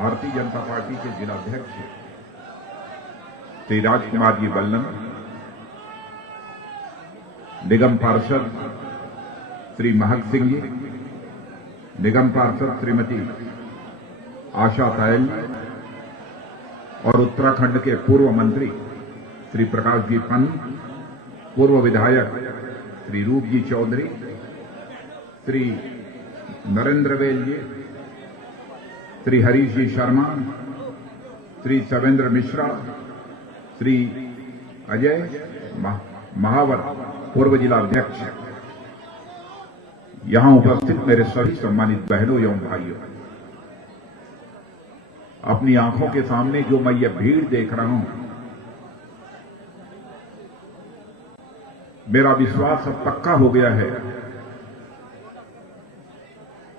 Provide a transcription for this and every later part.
Bharatiya Janata party के जिलाध्यक्ष श्री राजकुमार जी बल्लम, निगम पार्षद श्री महक सिंह जी, निगम पार्षद श्रीमती आशा तायल और उत्तराखंड के पूर्व मंत्री श्री प्रकाश जी पंत, पूर्व विधायक श्री रूप जी चौधरी, श्री नरेंद्र वेल जी, श्री हरीश जी शर्मा, श्री सवेंद्र मिश्रा, श्री अजय महावर, पूर्व जिलाध्यक्ष, यहां उपस्थित मेरे सभी सम्मानित बहनों एवं भाइयों, अपनी आंखों के सामने जो मैं ये भीड़ देख रहा हूं, मेरा विश्वास अब पक्का हो गया है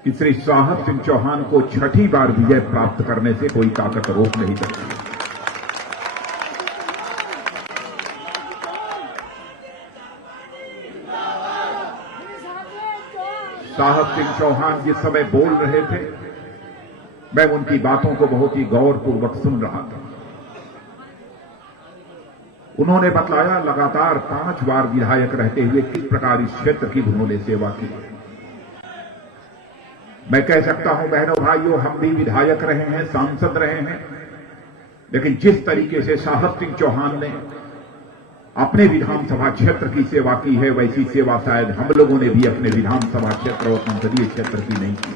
कि श्री साहब सिंह चौहान को छठी बार विजय प्राप्त करने से कोई ताकत रोक नहीं सकती। साहब सिंह चौहान जिस समय बोल रहे थे, मैं उनकी बातों को बहुत ही गौरपूर्वक सुन रहा था। उन्होंने बतलाया लगातार 5 बार विधायक रहते हुए किस प्रकार इस क्षेत्र की उन्होंने सेवा की। मैं कह सकता हूं बहनों भाइयों, हम भी विधायक रहे हैं, सांसद रहे हैं, लेकिन जिस तरीके से साहब सिंह चौहान ने अपने विधानसभा क्षेत्र की सेवा की है, वैसी सेवा शायद हम लोगों ने भी अपने विधानसभा क्षेत्र और संसदीय क्षेत्र की नहीं की।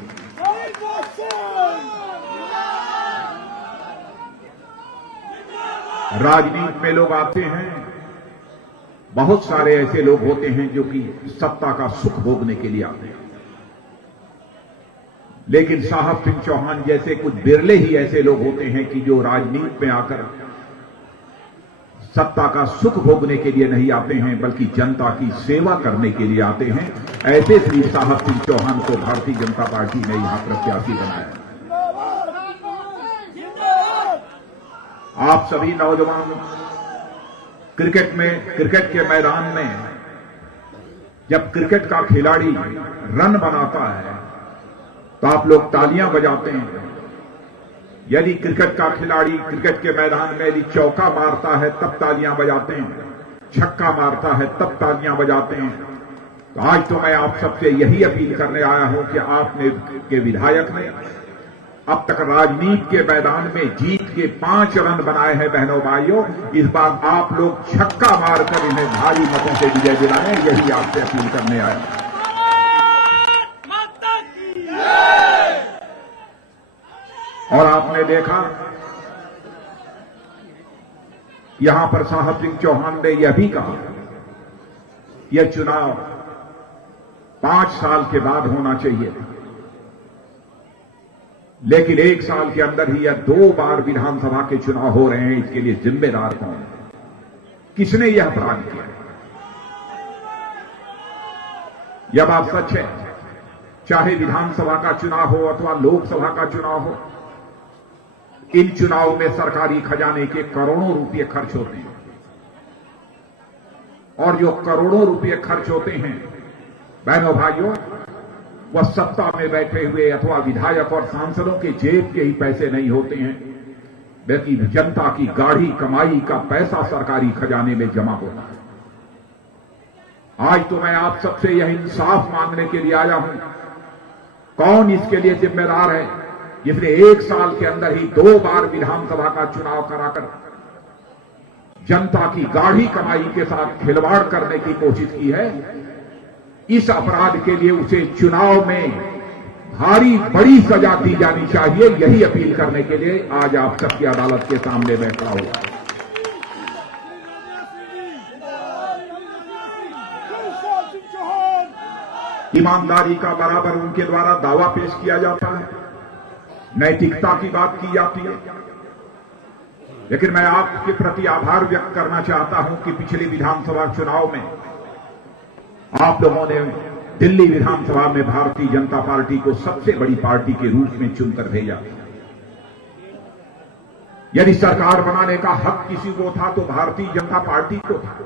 राजनीति में लोग आते हैं, बहुत सारे ऐसे लोग होते हैं जो कि सत्ता का सुख भोगने के लिए आते हैं, लेकिन साहब सिंह चौहान जैसे कुछ बिरले ही ऐसे लोग होते हैं कि जो राजनीति में आकर सत्ता का सुख भोगने के लिए नहीं आते हैं, बल्कि जनता की सेवा करने के लिए आते हैं। ऐसे श्री साहब सिंह चौहान को भारतीय जनता पार्टी ने यहां प्रत्याशी बनाया। आप सभी नौजवान क्रिकेट के मैदान में जब क्रिकेट का खिलाड़ी रन बनाता है तो आप लोग तालियां बजाते हैं। यदि क्रिकेट का खिलाड़ी क्रिकेट के मैदान में यदि चौका मारता है तब तालियां बजाते हैं, छक्का मारता है तब तालियां बजाते हैं। तो आज तो मैं आप सबसे यही अपील करने आया हूं कि आपने के विधायक ने अब तक राजनीति के मैदान में जीत के 5 रन बनाए हैं बहनों भाइयों, इस बार आप लोग छक्का मारकर इन्हें भारी मतों से विजय दिलाएं, यही आपसे अपील करने आया। और आपने देखा यहां पर साहब सिंह चौहान ने यह भी कहा यह चुनाव 5 साल के बाद होना चाहिए, लेकिन 1 साल के अंदर ही यह 2 बार विधानसभा के चुनाव हो रहे हैं। इसके लिए जिम्मेदार कौन है? किसने यह अपराध किया? यह बात सच है, चाहे विधानसभा का चुनाव हो अथवा लोकसभा का चुनाव हो, इन चुनावों में सरकारी खजाने के करोड़ों रुपए खर्च होते हैं, और जो करोड़ों रुपए खर्च होते हैं बहनों भाइयों, वह सत्ता में बैठे हुए अथवा विधायक और सांसदों के जेब के ही पैसे नहीं होते हैं, बल्कि जनता की गाढ़ी कमाई का पैसा सरकारी खजाने में जमा होता है। आज तो मैं आप सबसे यह इंसाफ मांगने के लिए आया हूं, कौन इसके लिए जिम्मेदार है जिसने 1 साल के अंदर ही 2 बार विधानसभा का चुनाव कराकर जनता की गाढ़ी कमाई के साथ खिलवाड़ करने की कोशिश की है? इस अपराध के लिए उसे चुनाव में भारी बड़ी सजा दी जानी चाहिए, यही अपील करने के लिए आज आप सबकी अदालत के सामने मैं खड़ा हुआ। ईमानदारी का बराबर उनके द्वारा दावा पेश किया जाता है, नैतिकता की बात की जाती है, लेकिन मैं आपके प्रति आभार व्यक्त करना चाहता हूं कि पिछले विधानसभा चुनाव में आप लोगों ने दिल्ली विधानसभा में भारतीय जनता पार्टी को सबसे बड़ी पार्टी के रूप में चुनकर भेजा। यदि सरकार बनाने का हक किसी को था तो भारतीय जनता पार्टी को था,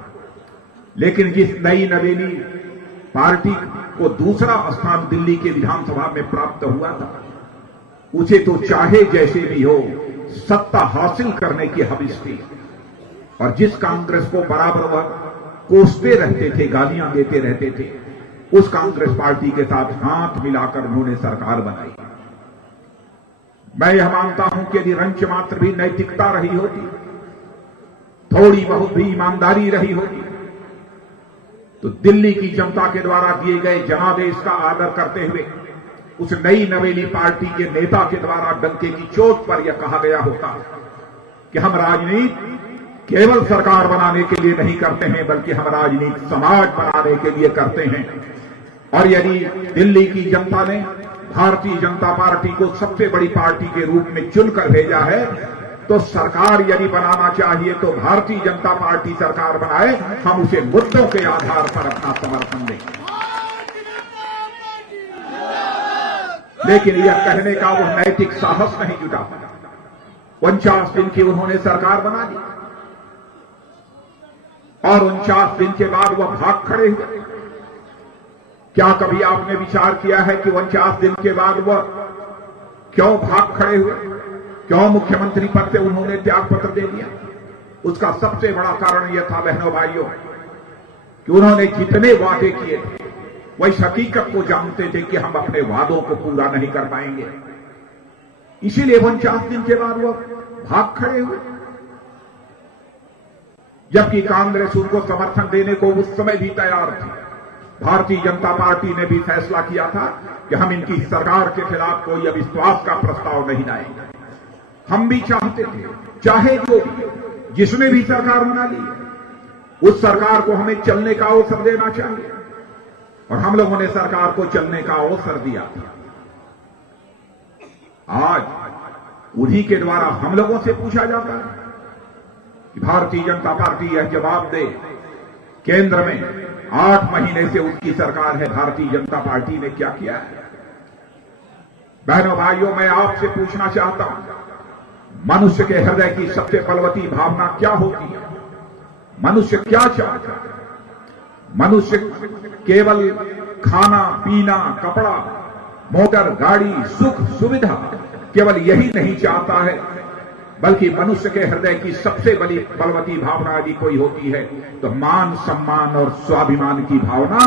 लेकिन जिस नई नवेली पार्टी को दूसरा स्थान दिल्ली के विधानसभा में प्राप्त हुआ था, उसे तो चाहे जैसे भी हो सत्ता हासिल करने की हविस थी। और जिस कांग्रेस को बराबर वह कोसते रहते थे, गालियां देते रहते थे, उस कांग्रेस पार्टी के साथ हाथ मिलाकर उन्होंने सरकार बनाई। मैं यह मानता हूं कि यदि रंच मात्र भी नैतिकता रही होती, थोड़ी बहुत भी ईमानदारी रही होती, तो दिल्ली की जनता के द्वारा दिए गए जनादेश का आदर करते हुए उस नई नवेली पार्टी के नेता के द्वारा डंके की चोट पर यह कहा गया होता कि हम राजनीति केवल सरकार बनाने के लिए नहीं करते हैं, बल्कि हम राजनीति समाज बनाने के लिए करते हैं। और यदि दिल्ली की जनता ने भारतीय जनता पार्टी को सबसे बड़ी पार्टी के रूप में चुनकर भेजा है, तो सरकार यदि बनाना चाहिए तो भारतीय जनता पार्टी सरकार बनाए, हम उसे मुद्दों के आधार पर अपना समर्थन देंगे। लेकिन यह कहने का वो नैतिक साहस नहीं जुटा। 49 दिन की उन्होंने सरकार बना दी और 49 दिन के बाद वह भाग खड़े हुए। क्या कभी आपने विचार किया है कि 49 दिन के बाद वह क्यों भाग खड़े हुए, क्यों मुख्यमंत्री पद से उन्होंने त्यागपत्र दे दिया? उसका सबसे बड़ा कारण यह था बहनों भाइयों कि उन्होंने जितने वादे किए थे वह इस हकीकत को जानते थे कि हम अपने वादों को पूरा नहीं कर पाएंगे। इसीलिए 49 दिन के बाद वह भाग खड़े हुए, जबकि कांग्रेस उनको समर्थन देने को उस समय भी तैयार थी। भारतीय जनता पार्टी ने भी फैसला किया था कि हम इनकी सरकार के खिलाफ कोई अविश्वास का प्रस्ताव नहीं लाएंगे। हम भी चाहते थे, चाहे जो भी जिसने भी सरकार बना ली, उस सरकार को हमें चलने का अवसर देना चाहिए, और हम लोगों ने सरकार को चलने का अवसर दिया था। आज उन्हीं के द्वारा हम लोगों से पूछा जाता है कि भारतीय जनता पार्टी यह जवाब दे, केंद्र में 8 महीने से उसकी सरकार है, भारतीय जनता पार्टी ने क्या किया है? बहनों भाइयों, मैं आपसे पूछना चाहता हूं, मनुष्य के हृदय की सबसे बलवती भावना क्या होती है? मनुष्य क्या चाहता है? मनुष्य केवल खाना पीना, कपड़ा, मोटर गाड़ी, सुख सुविधा, केवल यही नहीं चाहता है, बल्कि मनुष्य के हृदय की सबसे बड़ी बलवती भावना यदि कोई होती है तो मान सम्मान और स्वाभिमान की भावना,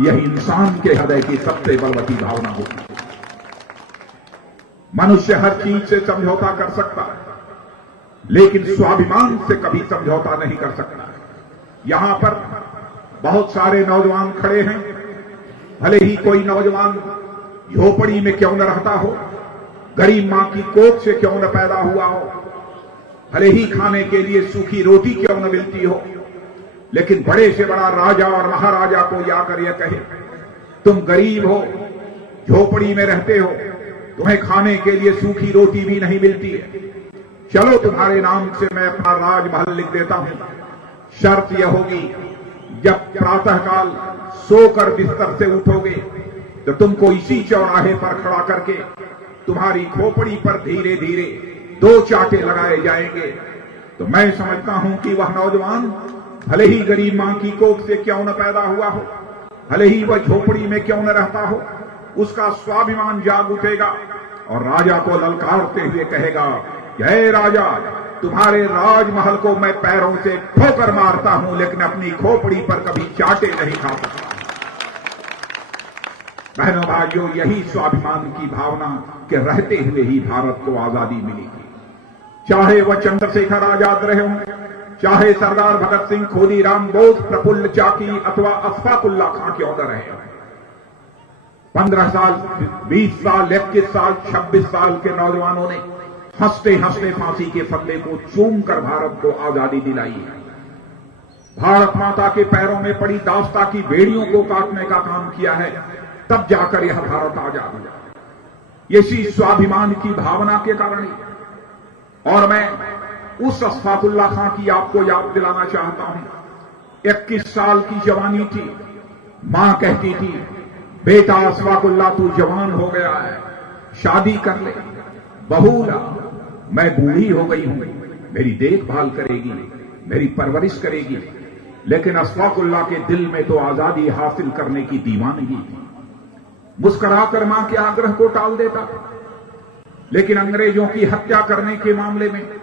यही इंसान के हृदय की सबसे बलवती भावना होती है। मनुष्य हर चीज से समझौता कर सकता है, लेकिन स्वाभिमान से कभी समझौता नहीं कर सकता। यहां पर बहुत सारे नौजवान खड़े हैं, भले ही कोई नौजवान झोपड़ी में क्यों न रहता हो, गरीब मां की कोख से क्यों न पैदा हुआ हो, भले ही खाने के लिए सूखी रोटी क्यों न मिलती हो, लेकिन बड़े से बड़ा राजा और महाराजा को जाकर यह कहे, तुम गरीब हो, झोपड़ी में रहते हो, तुम्हें खाने के लिए सूखी रोटी भी नहीं मिलती है, चलो तुम्हारे नाम से मैं अपना राजमहल लिख देता हूं। शर्त यह होगी, जब प्रातःकाल सोकर बिस्तर से उठोगे तो तुमको इसी चौराहे पर खड़ा करके तुम्हारी खोपड़ी पर धीरे धीरे 2 चांटे लगाए जाएंगे। तो मैं समझता हूं कि वह नौजवान भले ही गरीब मां की कोख से क्यों न पैदा हुआ हो, भले ही वह झोपड़ी में क्यों न रहता हो, उसका स्वाभिमान जाग उठेगा और राजा को ललकारते हुए कहेगा, हे राजा, तुम्हारे राजमहल को मैं पैरों से ठोकर मारता हूं, लेकिन अपनी खोपड़ी पर कभी चाटे नहीं खा सकता। बहनों भाइयों, यही स्वाभिमान की भावना के रहते हुए ही भारत को आजादी मिली थी। चाहे वह चंद्रशेखर आजाद रहे हों, चाहे सरदार भगत सिंह, खोदीराम बोस, प्रफुल्ल चाकी अथवा अशफाक उल्लाह खां क्यों न रहे। 15 साल, 20 साल, 21 साल, 26 साल के नौजवानों ने हंसते हंसते फांसी के फंदे को चूम कर भारत को आजादी दिलाई है। भारत माता के पैरों में पड़ी दास्ता की बेड़ियों को काटने का काम किया है, तब जाकर यह भारत आजाद हुआ। इसी स्वाभिमान की भावना के कारण ही। और मैं उस अशफाक उल्लाह खां की आपको याद दिलाना चाहता हूं। 21 साल की जवानी थी, मां कहती थी, बेटा अशफाक उल्लाह तू जवान हो गया है, शादी कर ले, बहू ला, मैं बूढ़ी हो गई हूं, मेरी देखभाल करेगी, मेरी परवरिश करेगी। लेकिन अशफाक उल्लाह के दिल में तो आजादी हासिल करने की दीवानगी थी। मुस्कुराकर मां के आग्रह को टाल देता, लेकिन अंग्रेजों की हत्या करने के मामले में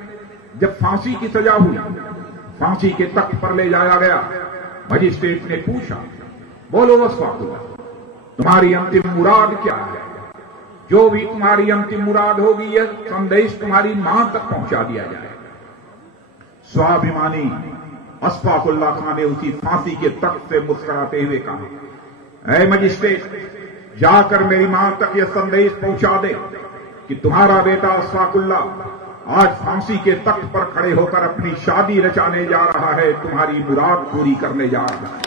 जब फांसी की सजा हुई, फांसी के तख्त पर ले जाया गया, मजिस्ट्रेट ने पूछा, बोलो अस्फाकुल्लाह, तुम्हारी अंतिम मुराद क्या है? जो भी तुम्हारी अंतिम मुराद होगी, यह संदेश तुम्हारी मां तक पहुंचा दिया जाए। स्वाभिमानी अस्फाकुल्लाह खान ने उसी फांसी के तख्त से मुस्कुराते हुए कहा, ऐ मजिस्ट्रेट, जाकर मेरी मां तक यह संदेश पहुंचा दे कि तुम्हारा बेटा अस्फाकुल्लाह आज फांसी के तख्त पर खड़े होकर अपनी शादी रचाने जा रहा है, तुम्हारी मुराद पूरी करने जा रहा है।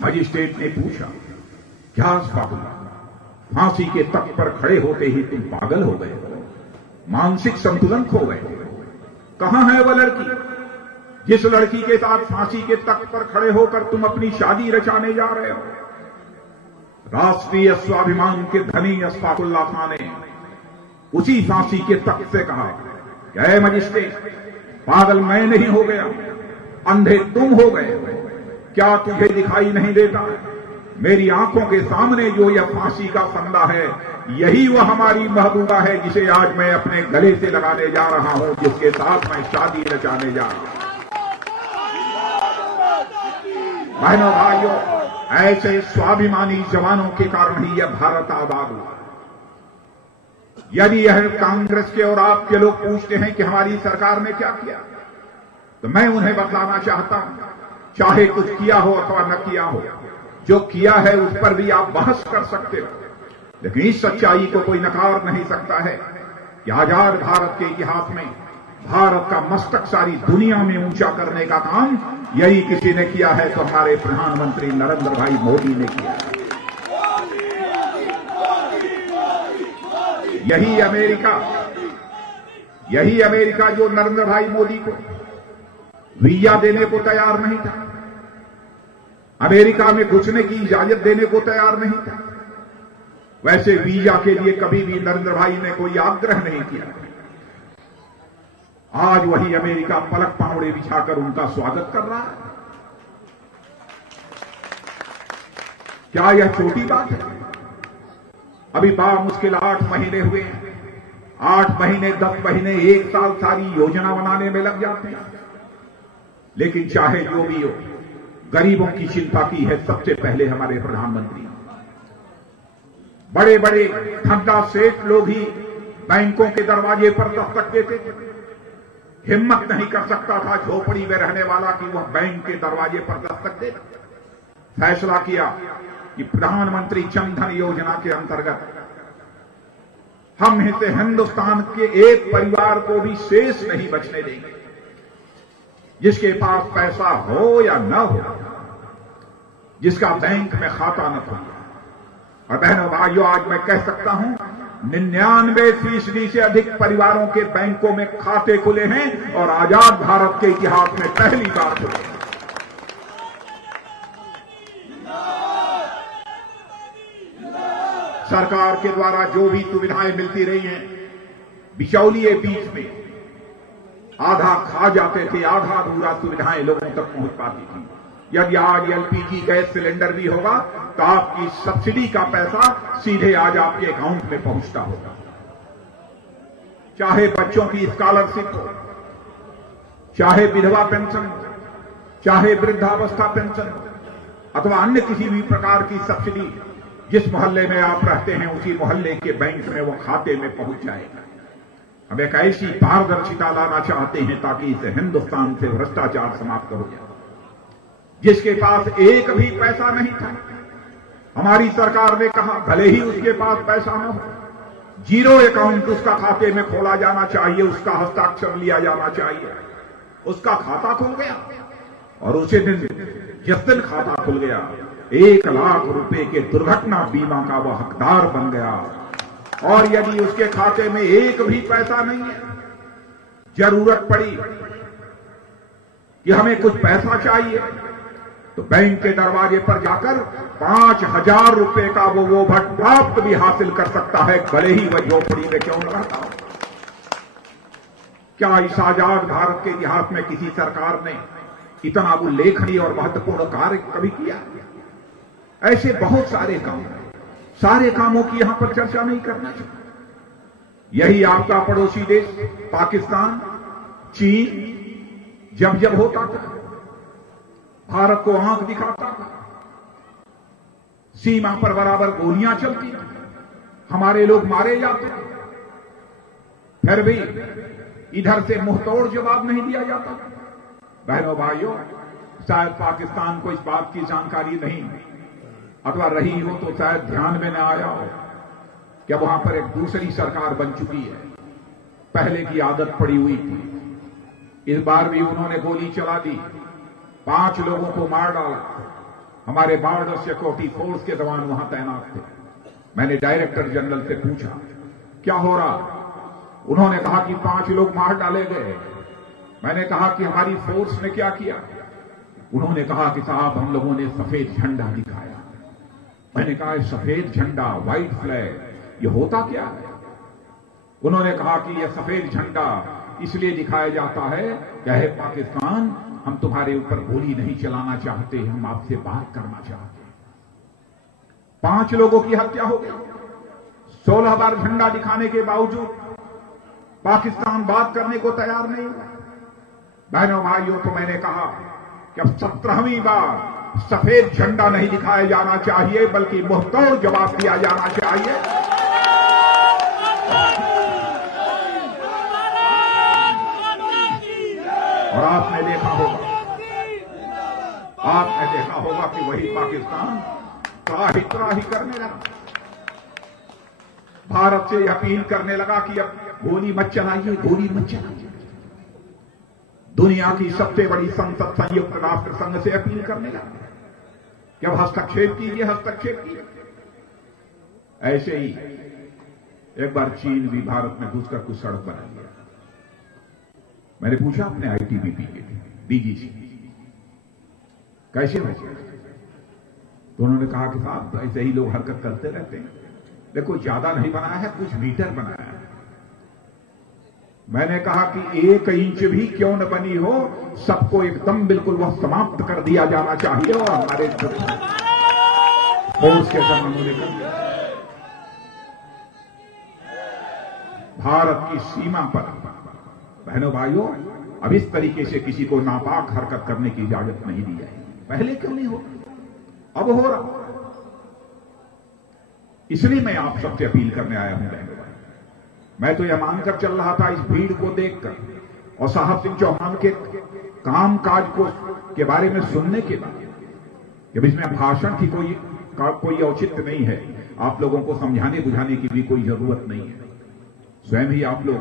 मजिस्ट्रेट ने पूछा, क्या अस्फाकुल्लाह, फांसी के तख्त पर खड़े होते ही तुम पागल हो गए हो, मानसिक संतुलन खो गए हो? कहां है वह लड़की जिस लड़की के साथ फांसी के तख्त पर खड़े होकर तुम अपनी शादी रचाने जा रहे हो? राष्ट्रीय स्वाभिमान के धनी अस्फाकुल्लाह खान ने उसी फांसी के तख्त से कहा, ऐ मजिस्ट्रेट, पागल मैं नहीं हो गया, अंधे तुम हो गए, क्या तुझे दिखाई नहीं देता? मेरी आंखों के सामने जो यह फांसी का फंदा है, यही वह हमारी महबूबा है जिसे आज मैं अपने गले से लगाने जा रहा हूं, जिसके साथ मैं शादी रचाने जा रहा हूं। बहनों भाइयों, ऐसे स्वाभिमानी जवानों के कारण ही यह भारत आजाद हुआ। यदि यह कांग्रेस के और आपके लोग पूछते हैं कि हमारी सरकार ने क्या किया, तो मैं उन्हें बतलाना चाहता हूं, चाहे कुछ किया हो अथवा न किया हो, जो किया है उस पर भी आप बहस कर सकते हो, लेकिन इस सच्चाई को कोई नकार नहीं सकता है कि आजाद भारत के इतिहास में भारत का मस्तक सारी दुनिया में ऊंचा करने का काम यही किसी ने किया है, तो हमारे प्रधानमंत्री नरेंद्र भाई मोदी ने किया है। यही अमेरिका जो नरेंद्र भाई मोदी को वीजा देने को तैयार नहीं था, अमेरिका में घुसने की इजाजत देने को तैयार नहीं था, वैसे वीजा के लिए कभी भी नरेंद्र भाई ने कोई आग्रह नहीं किया। आज वही अमेरिका पलक पावड़े बिछाकर उनका स्वागत कर रहा है। क्या यह छोटी बात है? अभी मुश्किल 8 महीने हुए हैं, 8 महीने 10 महीने 1 साल सारी योजना बनाने में लग जाते हैं, लेकिन चाहे जो भी हो, गरीबों की चिंता की है सबसे पहले हमारे प्रधानमंत्री। बड़े बड़े धंधा सेठ लोग ही बैंकों के दरवाजे पर दस्तक देते थे, हिम्मत नहीं कर सकता था झोपड़ी में रहने वाला कि वह बैंक के दरवाजे पर दस्तक दे। फैसला किया कि प्रधानमंत्री जन धन योजना के अंतर्गत हम इसे हिंदुस्तान के एक परिवार को भी शेष नहीं बचने देंगे, जिसके पास पैसा हो या न हो, जिसका बैंक में खाता न हो। और बहनों भाइयों, आज मैं कह सकता हूं 99% से अधिक परिवारों के बैंकों में खाते खुले हैं और आजाद भारत के इतिहास में पहली बार खुले। सरकार के द्वारा जो भी सुविधाएं मिलती रही हैं, बिचौलिए बीच में आधा खा जाते थे, आधा अधूरा सुविधाएं लोगों तक पहुंच पाती थी। यदि आज एलपीजी गैस सिलेंडर भी होगा तो आपकी सब्सिडी का पैसा सीधे आज आपके अकाउंट में पहुंचता होगा। चाहे बच्चों की स्कॉलरशिप हो, चाहे विधवा पेंशन, चाहे वृद्धावस्था पेंशन अथवा अन्य किसी भी प्रकार की सब्सिडी, जिस मोहल्ले में आप रहते हैं उसी मोहल्ले के बैंक में वो खाते में पहुंच जाएगा। हम एक ऐसी पारदर्शिता लाना चाहते हैं ताकि इस हिंदुस्तान से भ्रष्टाचार समाप्त हो जाए। जिसके पास एक भी पैसा नहीं था, हमारी सरकार ने कहा भले ही उसके पास पैसा न हो, जीरो अकाउंट उसका खाते में खोला जाना चाहिए, उसका हस्ताक्षर लिया जाना चाहिए। उसका खाता खुल गया और उसी दिन जिस दिन खाता खुल गया 1 लाख रुपए के दुर्घटना बीमा का वह हकदार बन गया। और यदि उसके खाते में एक भी पैसा नहीं है, जरूरत पड़ी कि हमें कुछ पैसा चाहिए, तो बैंक के दरवाजे पर जाकर 5000 रुपए का वो ओवरड्राफ्ट भी हासिल कर सकता है, भले ही वह झोपड़ी में क्यों न रहता हो। क्या इस आजाद भारत के इतिहास में किसी सरकार ने इतना उल्लेखनीय और महत्वपूर्ण कार्य कभी किया? ऐसे बहुत सारे काम हैं। सारे कामों की यहां पर चर्चा नहीं करना चाहिए। यही आपका पड़ोसी देश पाकिस्तान, चीन जब जब होता था, भारत को आंख दिखाता था, सीमा पर बराबर गोलियां चलती थी, हमारे लोग मारे जाते थे, फिर भी इधर से मुंहतोड़ जवाब नहीं दिया जाता। बहनों भाइयों, शायद पाकिस्तान को इस बात की जानकारी नहीं अथवा रही हो तो शायद ध्यान में न आया हो कि वहां पर एक दूसरी सरकार बन चुकी है। पहले की आदत पड़ी हुई थी। इस बार भी उन्होंने गोली चला दी, 5 लोगों को मार डाला। हमारे बॉर्डर सिक्योरिटी फोर्स के जवान वहां तैनात थे। मैंने डायरेक्टर जनरल से पूछा क्या हो रहा। उन्होंने कहा कि 5 लोग मार डाले गए। मैंने कहा कि हमारी फोर्स ने क्या किया। उन्होंने कहा कि साहब हम लोगों ने सफेद झंडा दिखाया। मैंने कहा सफेद झंडा, व्हाइट फ्लैग, ये होता क्या है। उन्होंने कहा कि यह सफेद झंडा इसलिए दिखाया जाता है कि हे पाकिस्तान, हम तुम्हारे ऊपर गोली नहीं चलाना चाहते, हम आपसे बात करना चाहते हैं। 5 लोगों की हत्या हो गई। 16 बार झंडा दिखाने के बावजूद पाकिस्तान बात करने को तैयार नहीं हुआ। बहनों भाइयों, तो मैंने कहा कि अब 17वीं बार सफेद झंडा नहीं दिखाया जाना चाहिए, बल्कि मुंहतोड़ जवाब दिया जाना चाहिए। और आपने देखा होगा कि वही पाकिस्तान त्राही करने लगा, भारत से अपील करने लगा कि अब गोली मत चलाइए, गोली मत चलाइए। दुनिया की सबसे बड़ी संसद संयुक्त राष्ट्र संघ से अपील करने लगा कि अब हस्तक्षेप कीजिए, हस्तक्षेप कीजिए। ऐसे ही एक बार चीन भी भारत में घुसकर कुछ सड़क बना दिया। मैंने पूछा अपने आईटीबीपी के डीजी से कैसे हो, तो उन्होंने कहा कि साहब ऐसे ही लोग हरकत करते रहते हैं। देखो ज्यादा नहीं बनाया है, कुछ मीटर बनाया है। मैंने कहा कि 1 इंच भी क्यों न बनी हो, सबको एकदम बिल्कुल वह समाप्त कर दिया जाना चाहिए। और हमारे फोर्स के जमानों ने कर दिया। भारत की सीमा पर बहनों भाइयों, अब इस तरीके से किसी को नापाक हरकत करने की इजाजत नहीं दी जाएगी। पहले क्यों नहीं हो, अब हो रहा। इसलिए मैं आप सबसे अपील करने आया हूं बहनों। मैं तो यह मानकर चल रहा था इस भीड़ को देखकर और साहब सिंह चौहान के काम काज को के बारे में सुनने के बाद कि इसमें भाषण की कोई औचित्य नहीं है, आप लोगों को समझाने बुझाने की भी कोई जरूरत नहीं है। स्वयं ही आप लोग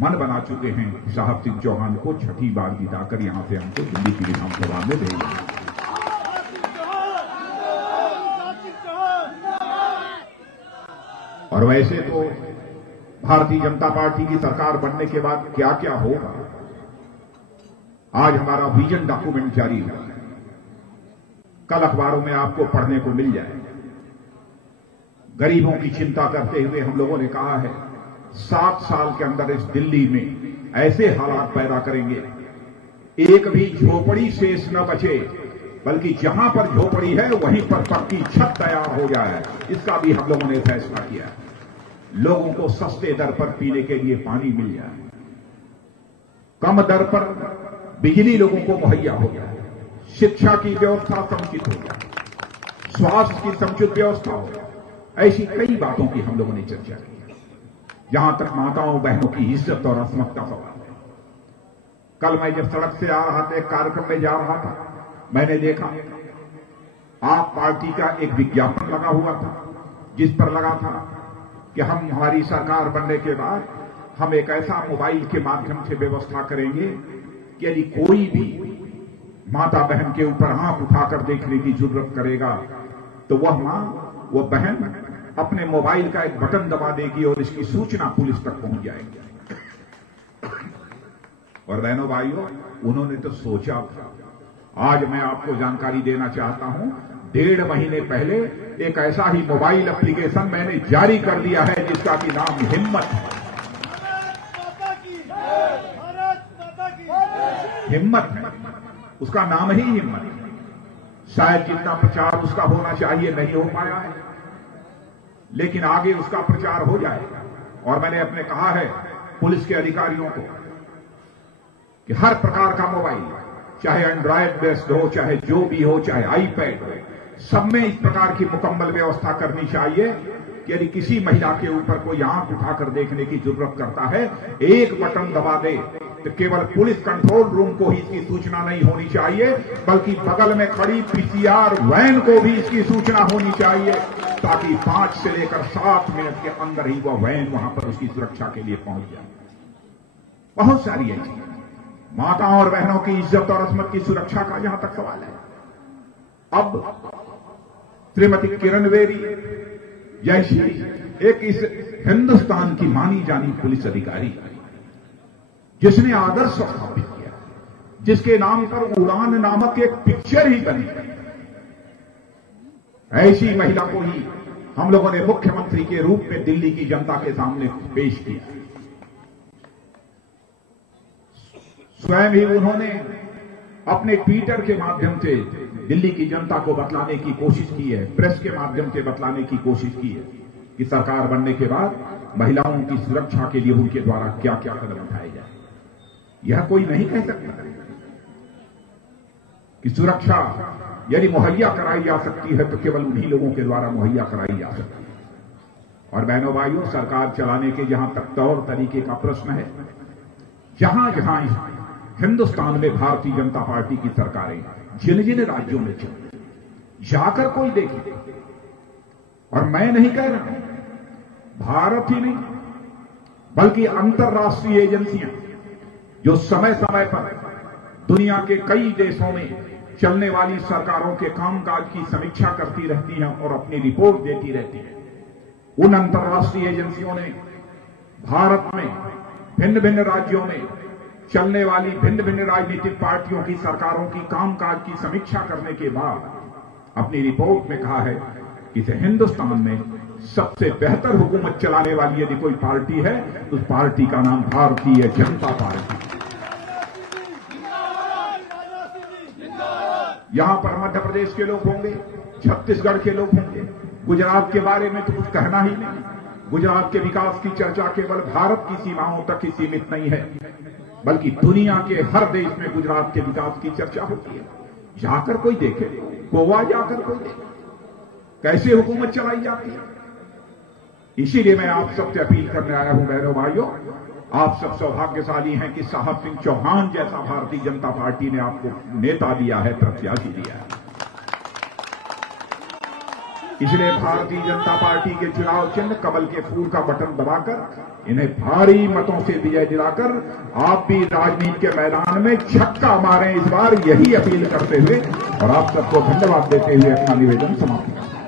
मन बना चुके हैं साहब सिंह चौहान को छठी बार जिताकर यहां से हमको दिल्ली की विधानसभा में भेजना। और वैसे तो भारतीय जनता पार्टी की सरकार बनने के बाद क्या क्या होगा, आज हमारा विजन डॉक्यूमेंट जारी हुआ है, कल अखबारों में आपको पढ़ने को मिल जाएगा। गरीबों की चिंता करते हुए हम लोगों ने कहा है 7 साल के अंदर इस दिल्ली में ऐसे हालात पैदा करेंगे, एक भी झोपड़ी शेष न बचे, बल्कि जहां पर झोपड़ी है वहीं पर पक्की छत तैयार हो जाए। इसका भी हम लोगों ने फैसला किया है। लोगों को सस्ते दर पर पीने के लिए पानी मिल जाए, कम दर पर बिजली लोगों को मुहैया हो जाए, शिक्षा की व्यवस्था समुचित हो जाए, स्वास्थ्य की समुचित व्यवस्था हो जाए। ऐसी कई बातों की हम लोगों ने चर्चा की। जहां तक माताओं बहनों की इज्जत और असमत का सवाल है, कल मैं जब सड़क से आ रहा था, एक कार्यक्रम में जा रहा था, मैंने देखा आप पार्टी का एक विज्ञापन लगा हुआ था, जिस पर लगा था कि हम हमारी सरकार बनने के बाद हम एक ऐसा मोबाइल के माध्यम से व्यवस्था करेंगे कि यदि कोई भी माता बहन के ऊपर आंख उठाकर देखने की जरूरत करेगा तो वह मां, वह बहन अपने मोबाइल का एक बटन दबा देगी और इसकी सूचना पुलिस तक पहुंच जाएगी। और बहनों भाइयों, उन्होंने तो सोचा था। आज मैं आपको जानकारी देना चाहता हूं, 1.5 महीने पहले एक ऐसा ही मोबाइल एप्लीकेशन मैंने जारी कर दिया है जिसका कि नाम हिम्मत है। हिम्मत है, उसका नाम ही हिम्मत है। शायद जितना प्रचार उसका होना चाहिए नहीं हो पाया है, लेकिन आगे उसका प्रचार हो जाएगा। और मैंने अपने कहा है पुलिस के अधिकारियों को कि हर प्रकार का मोबाइल, चाहे एंड्रॉयड बेस्ड हो, चाहे जो भी हो, चाहे आईपैड हो, सब में इस प्रकार की मुकम्मल व्यवस्था करनी चाहिए कि यदि किसी महिला के ऊपर कोई आंख उठाकर देखने की जरूरत करता है, एक बटन दबा दे तो केवल पुलिस कंट्रोल रूम को ही इसकी सूचना नहीं होनी चाहिए, बल्कि बगल में खड़ी पीसीआर वैन को भी इसकी सूचना होनी चाहिए, ताकि 5 से लेकर 7 मिनट के अंदर ही वह वैन वहां पर उसकी सुरक्षा के लिए पहुंच जाए। बहुत सारी ऐसी माताओं और बहनों की इज्जत और अजमत की सुरक्षा का जहां तक सवाल है, अब श्रीमती किरण बेदी जैसी एक इस हिंदुस्तान की मानी जानी पुलिस अधिकारी जिसने आदर्श स्थापित किया, जिसके नाम पर उड़ान नामक एक पिक्चर ही बनी, ऐसी महिला को ही हम लोगों ने मुख्यमंत्री के रूप में दिल्ली की जनता के सामने पेश किया। स्वयं ही उन्होंने अपने ट्विटर के माध्यम से दिल्ली की जनता को बतलाने की कोशिश की है, प्रेस के माध्यम से बतलाने की कोशिश की है कि सरकार बनने के बाद महिलाओं की सुरक्षा के लिए उनके द्वारा क्या क्या कदम उठाए जाए। यह कोई नहीं कह सकता कि सुरक्षा यदि मुहैया कराई जा सकती है तो केवल उन्हीं लोगों के द्वारा मुहैया कराई जा सकती है। और बहनों भाइयों, सरकार चलाने के जहां तक तौर तरीके का प्रश्न है, जहां जहां हिंदुस्तान में भारतीय जनता पार्टी की सरकारें जिन जिन राज्यों में चल जाकर कोई देखे, और मैं नहीं कह रहा भारत ही नहीं बल्कि अंतर्राष्ट्रीय एजेंसियां जो समय समय पर दुनिया के कई देशों में चलने वाली सरकारों के कामकाज की समीक्षा करती रहती हैं और अपनी रिपोर्ट देती रहती हैं, उन अंतर्राष्ट्रीय एजेंसियों ने भारत में भिन्न भिन्न राज्यों में चलने वाली भिन्न भिन्न राजनीतिक पार्टियों की सरकारों की कामकाज की समीक्षा करने के बाद अपनी रिपोर्ट में कहा है कि हिंदुस्तान में सबसे बेहतर हुकूमत चलाने वाली यदि कोई पार्टी है तो उस पार्टी का नाम भारतीय जनता पार्टी। यहां पर मध्य प्रदेश के लोग होंगे, छत्तीसगढ़ के लोग होंगे, गुजरात के बारे में तो कुछ कहना ही नहीं। गुजरात के विकास की चर्चा केवल भारत की सीमाओं तक ही सीमित नहीं है, बल्कि दुनिया के हर देश में गुजरात के विकास की चर्चा होती है। जाकर कोई देखे, गोवा जाकर कोई देखे कैसे हुकूमत चलाई जाती है। इसीलिए मैं आप सबसे अपील करने आया हूं बहनों भाइयों, आप सब सौभाग्यशाली हैं कि साहब सिंह चौहान जैसा भारतीय जनता पार्टी ने आपको नेता दिया है, प्रत्याशी दिया है। इसलिए भारतीय जनता पार्टी के चुनाव चिन्ह कमल के फूल का बटन दबाकर इन्हें भारी मतों से विजय दिलाकर आप भी राजनीति के मैदान में छक्का मारें, इस बार यही अपील करते हुए और आप सबको धन्यवाद देते हुए अपना निवेदन समाप्त करते हैं।